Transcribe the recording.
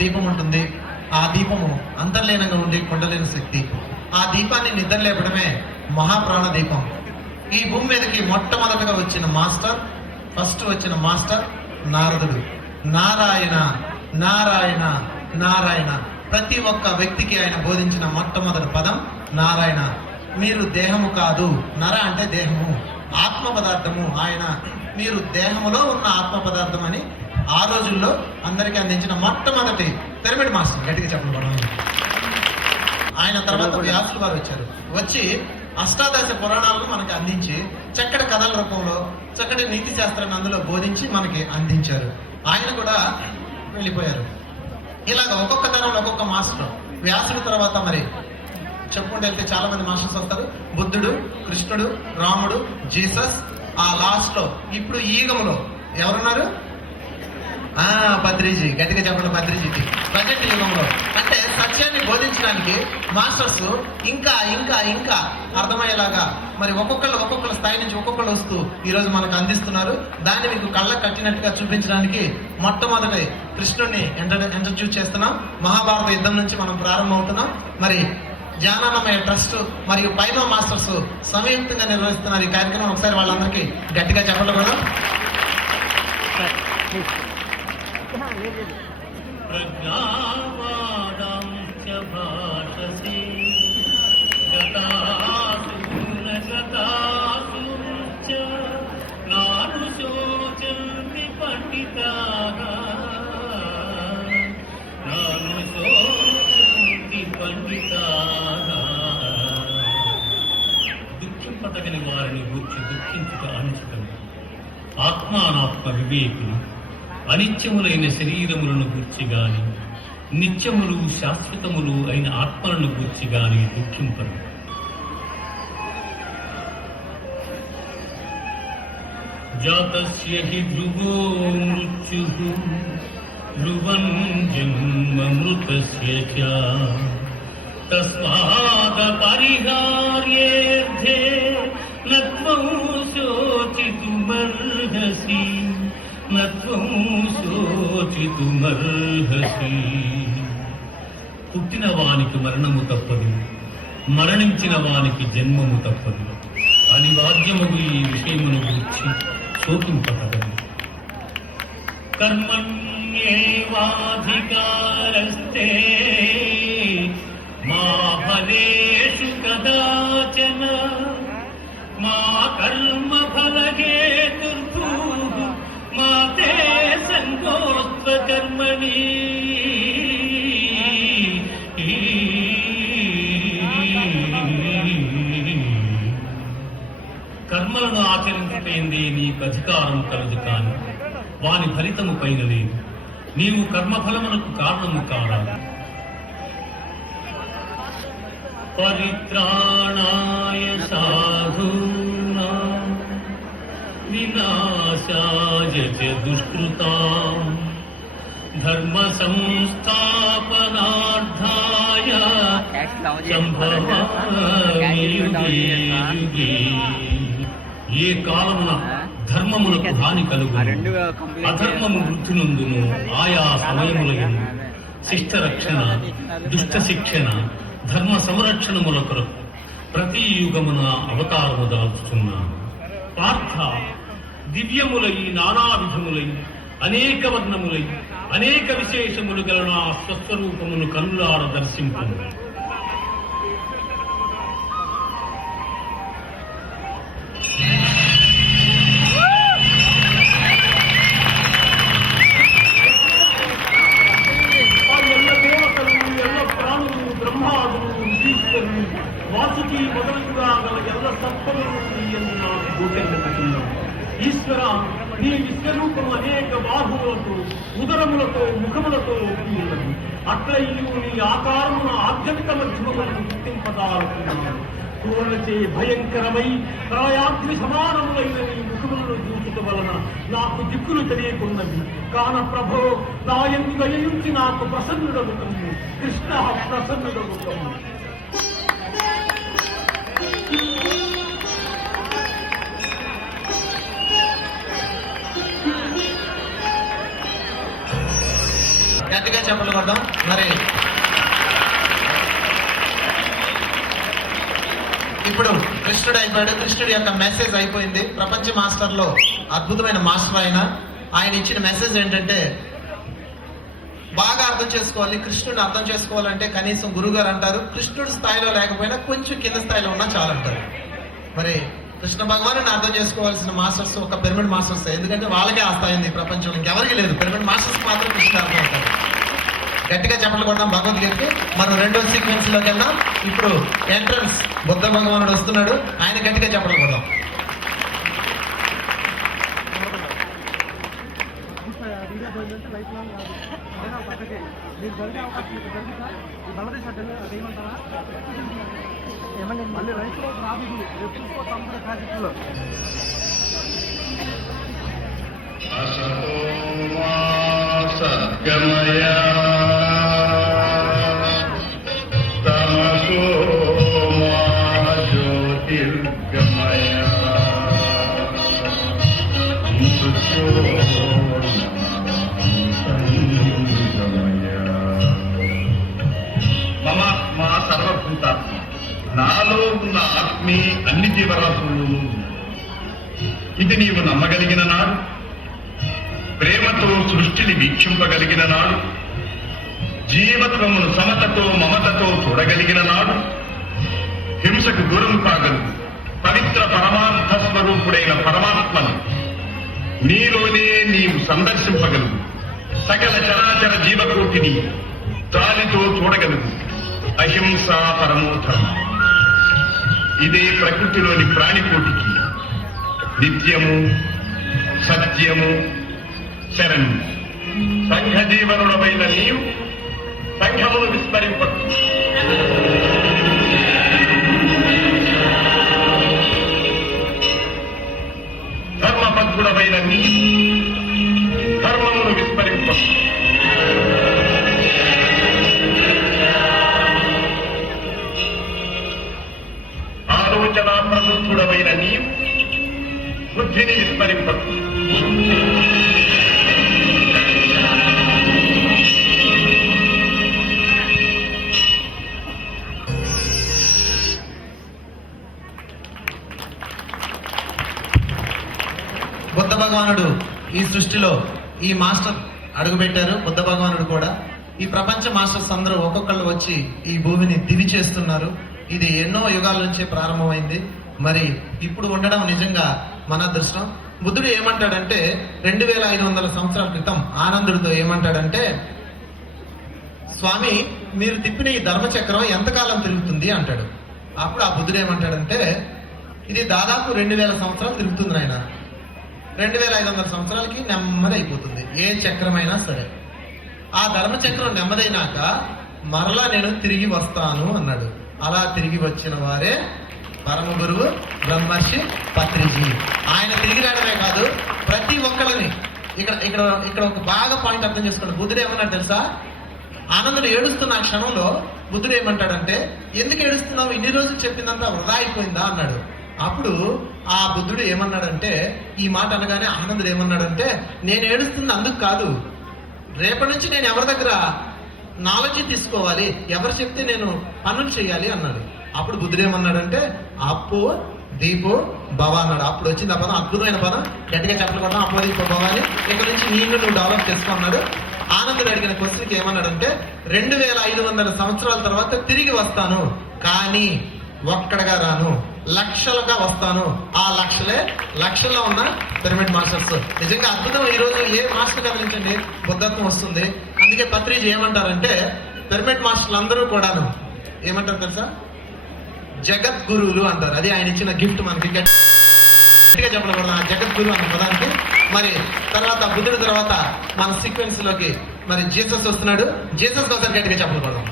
దీపం ఉంటుంది. ఆ దీపము అంతర్లీనంగా ఉండి కొండలేని శక్తి. ఆ దీపాన్ని నిద్రలేపడమే మహాప్రాణ దీపం. ఈ భూమి మీదకి మొట్టమొదటిగా ఫస్ట్ వచ్చిన మాస్టర్ నారదుడు. నారాయణ నారాయణ నారాయణ. ప్రతి ఒక్క వ్యక్తికి ఆయన బోధించిన మొట్టమొదటి పదం నారాయణ. మీరు దేహము కాదు, నర అంటే దేహము, ఆత్మ పదార్థము. ఆయన మీరు దేహములో ఉన్న ఆత్మ పదార్థం అని ఆ రోజుల్లో అందరికీ అందించిన మొట్టమొదటి పిరమిడ్ మాస్టర్. గట్టిగా చెప్పడం. ఆయన తర్వాత వ్యాసులు వారు వచ్చి అష్టాదశ పురాణాలను మనకి అందించి చక్కటి కథల రూపంలో చక్కటి నీతి శాస్త్రాన్ని అందులో బోధించి మనకి అందించారు. ఆయన కూడా వెళ్ళిపోయారు. ఇలాగ ఒక్కొక్క తరంలో ఒక్కొక్క మాస్టర్. వ్యాసుడు తర్వాత మరి చెప్పుకుంటూ వెళ్తే చాలా మంది మాస్టర్స్ వస్తారు. బుద్ధుడు, కృష్ణుడు, రాముడు, జీసస్. ఆ లాస్ట్ లో ఇప్పుడు ఈ యుగంలో ఎవరున్నారు? పత్రిజీ. గట్టిగా చెప్పండి. పత్రిజీకి ప్రజెంట్ యుగంలో అంటే సత్యాన్ని బోధించడానికి మాస్టర్స్ ఇంకా ఇంకా ఇంకా అర్థమయ్యేలాగా మరి ఒక్కొక్కళ్ళ స్థాయి నుంచి ఒక్కొక్కళ్ళు వస్తూ ఈరోజు మనకు అందిస్తున్నారు. దాన్ని మీకు కళ్ళ కట్టినట్టుగా చూపించడానికి మొట్టమొదటి కృష్ణుడిని ఇంట్రడ్యూస్ చేస్తున్నాం. మహాభారత యుద్ధం నుంచి మనం ప్రారంభమవుతున్నాం. మరి జ్ఞానాన్నమయ ట్రస్ట్ మరియు పైమా మాస్టర్స్ సంయుక్తంగా నిర్వహిస్తున్నారు ఈ కార్యక్రమం. ఒకసారి వాళ్ళందరికీ గట్టిగా చెప్పండి కూడా. దుఃఖింపతగని వారిని గుర్చి దుఃఖించుట అనిచితం. ఆత్మానాత్మ వివేకులు అనిత్యములైన శరీరములను గూర్చి గాని నిత్యములు శాశ్వతములు అయిన ఆత్మలను గూర్చి గాని దుఃఖింపరు. జాతస్య హి ధ్రువో మృత్యుః ధ్రువం జన్మమృతస్య చ తస్మాద్ పరిహార్యేర్థే న త్వం శోచితుమర్హసి నోచితుమర్హసి. పుట్టిన వానికి మరణము తప్పదు, మరణించిన వానికి జన్మము తప్పదు. అనివార్యముగు ఈ విషయమును గురించి శోకింపతగదు. కర్మణ్యేవాధికారస్తే మా ఫలేషు కదాచన మా కర్మ ఫలహేతుర్భూః మాతే సంగోస్త్వ కర్మణి. కర్మలను ఆచరించటైందే నీకు అధికారం కలదు, కాని వాని ఫలితము పైన లేదు. నీవు కర్మఫలమునకు కారణము కారాదు. పరిత్రాణాయ సాధూనాం వినాశాయ చ దుష్కృతాం ధర్మ సంస్థాపనార్థాయ సంభవామి యుగే యుగే. ఏ కాలమున ధర్మమునకు హాని కలుగును, అధర్మము వృద్ధి నందును ఆయా సమయములయందు శిష్ట రక్షణ, దుష్ట శిక్షణ, ధర్మ సంరక్షణముల కొరకు ప్రతి యుగమున అవతారము దాల్చుతున్నాను. పార్థ, దివ్యములై నానావిధములై అనేక వర్ణములై అనేక విశేషములు గల నా స్వస్వరూపమును కన్నులార దర్శింపు. వాసుకి మొదలుగా గల ఎల్ల సత్వములు నాకు గోచరించుచున్నావు. ఈశ్వర, నీ విశ్వరూపము అనేక బాహువులతో, ఉదరములతో, ముఖములతో ఉన్నది. అట్లయ్యూ నీ ఆకారమున ఆధ్యాత్మిక మధ్యములను గుర్తింపదాలుతున్నాను. క్రూరచే భయంకరమై ప్రళయాగ్ని సమానములైన నీ ముఖములను చూచుట వలన నాకు దిక్కులు తెలియకున్నవి. కాన ప్రభో, నా యందు దయయుంచి నాకు ప్రసన్నుడగుతాము. కృష్ణ ప్రసన్నుడగుతాము. గట్టిగా చెప్పలు కొడదాం. మరి ఇప్పుడు కృష్ణుడు అయిపోయాడు. కృష్ణుడి యొక్క మెసేజ్ అయిపోయింది. ప్రపంచ మాస్టర్లో అద్భుతమైన మాస్టర్ ఆయన ఇచ్చిన మెసేజ్ ఏంటంటే, బాగా అర్థం చేసుకోవాలి. కృష్ణుడిని అర్థం చేసుకోవాలంటే కనీసం గురుగారు అంటారు కృష్ణుడి స్థాయిలో లేకపోయినా కొంచెం కింద స్థాయిలో ఉన్నా చాలు అంటారు. మరి కృష్ణ భగవాను అర్థం చేసుకోవాల్సిన మాస్టర్స్ ఒక పిరమిడ్ మాస్టర్స్. ఎందుకంటే వాళ్ళకే ఆ స్థాయి ఉంది ప్రపంచంలో, ఇంకెవరికి లేదు. పిరమిడ్ మాస్టర్స్ మాత్రం కృష్ణ అర్థం అవుతారు. గట్టిగా చెప్పలు కొడదాం భగవద్గీతకి. మనం రెండో సీక్వెన్స్ లోకి వెళ్దాం. ఇప్పుడు ఎంట్రన్స్ బుద్ధ భగవానుడు వస్తున్నాడు. ఆయన గట్టిగా చెప్పలు కొడదాం. మళ్ళీ రైతులో రాబీ చూసుకో తమ్ముడు ప్రాజెక్టులో సత్యమయ తమసో జ్యోతిర్గమయ మమాత్మ సర్వభూతాత్మ, నాలో ఉన్న ఆత్మే అన్ని జీవరాశులు. ఇది నీవు నమ్మగలిగిన నాడు, ప్రేమతో సృష్టిని వీక్షింపగలిగిన నాడు, జీవత్వమును సమతతో మమతతో చూడగలిగిన నాడు, హింసకు దూరం కాగలదు పవిత్ర పరమార్థ స్వరూపుడైన పరమాత్మను నీలోనే నీవు సందర్శింపగలదు. సకల చరాచర జీవకోటిని తాలితో చూడగలదు. అహింస పరమోధర్మం. ఇదే ప్రకృతిలోని ప్రాణికోటికి నిత్యము, సత్యము, శరణ్యం. సంఘ జీవనుడమైన నీవు సంఘమును విస్మరింపదు. ధర్మబద్ధుడమైన నీవు ధర్మమును విస్మరింపదు. ఆలోచన ప్రబుద్ధుడమైన నీవు బుద్ధిని విస్మరింపదు. బుద్ధ భగవానుడు ఈ సృష్టిలో ఈ మాస్టర్ అడుగుపెట్టారు. బుద్ధ భగవానుడు కూడా ఈ ప్రపంచ మాస్టర్స్ అందరూ ఒక్కొక్కళ్ళు వచ్చి ఈ భూమిని దివి చేస్తున్నారు. ఇది ఎన్నో యుగాల నుంచే ప్రారంభమైంది. మరి ఇప్పుడు ఉండడం నిజంగా మన అదృష్టం. బుద్ధుడు ఏమంటాడంటే 2500 సంవత్సరాల క్రితం ఆనందుడితో ఏమంటాడంటే, స్వామి మీరు తిప్పిన ఈ ధర్మచక్రం ఎంతకాలం తిరుగుతుంది అంటాడు. అప్పుడు ఆ బుద్ధుడు ఏమంటాడంటే, ఇది దాదాపు 2000 సంవత్సరాలు తిరుగుతుంది నాయన. 2500 సంవత్సరాలకి నెమ్మది అయిపోతుంది ఏ చక్రమైనా సరే. ఆ ధర్మచక్రం నెమ్మదైనాక మరలా నేను తిరిగి వస్తాను అన్నాడు. అలా తిరిగి వచ్చిన వారే పరమ గురువు బ్రహ్మర్షి పత్రిజీ. ఆయన తిరిగి రావడమే కాదు, ప్రతి ఒక్కరిని ఇక్కడ ఇక్కడ ఇక్కడ ఒక బాగా పాయింట్ అర్థం చేసుకోండి. బుద్ధుడు ఏమన్నాడు తెలుసా? ఆనందుడు ఏడుస్తున్న ఆ క్షణంలో బుద్ధుడు ఏమంటాడంటే, ఎందుకు ఏడుస్తున్నావు, ఇన్ని రోజులు చెప్పిందంతా వృధా అయిపోయిందా అన్నాడు. అప్పుడు ఆ బుద్ధుడు ఏమన్నాడంటే, ఈ మాట అనగానే ఆనందుడు ఏమన్నాడంటే, నేను ఏడుస్తుంది అందుకు కాదు, రేపటి నుంచి నేను ఎవరి దగ్గర నాలెడ్జ్ తీసుకోవాలి, ఎవరు చెప్తే నేను పనులు చేయాలి అన్నాడు. అప్పుడు బుద్ధుడు ఏమన్నాడంటే, అప్పు దీపు భవ అన్నాడు. అప్పుడు వచ్చింది ఆ పదం, అద్భుతమైన పదం. గట్టిగా చెప్పకుండా అప్పు దీపు భవ అని ఇక్కడ నుంచి నీళ్ళు నువ్వు డెవలప్ చేసుకున్నాడు. ఆనందుడు అడిగిన క్వశ్చన్కి ఏమన్నాడంటే, 2500 సంవత్సరాల తర్వాత తిరిగి వస్తాను, కానీ ఒక్కడగా రాను, లక్షలుగా వస్తాను. ఆ లక్షలే లక్షల్లో ఉన్న పిరమిడ్ మాస్టర్స్. నిజంగా అద్భుతం. ఈ రోజు ఏ మాస్టర్ గమనించండి బుద్ధత్వం వస్తుంది. అందుకే పత్రిజీ ఏమంటారంటే, పిరమిడ్ మాస్టర్లు అందరూ కూడాను ఏమంటారు తెలుసా? జగద్గురువులు అంటారు. అది ఆయన ఇచ్చిన గిఫ్ట్ మనకి. గట్టిగా చెప్పకూడదు ఆ జగద్గురు అనే పదానికి. మరి తర్వాత బుద్ధుడి తర్వాత మన సీక్వెన్స్ లోకి మరి జీసస్ వస్తున్నాడు. జీసస్ కోసం గట్టిగా చెప్పకూడదు.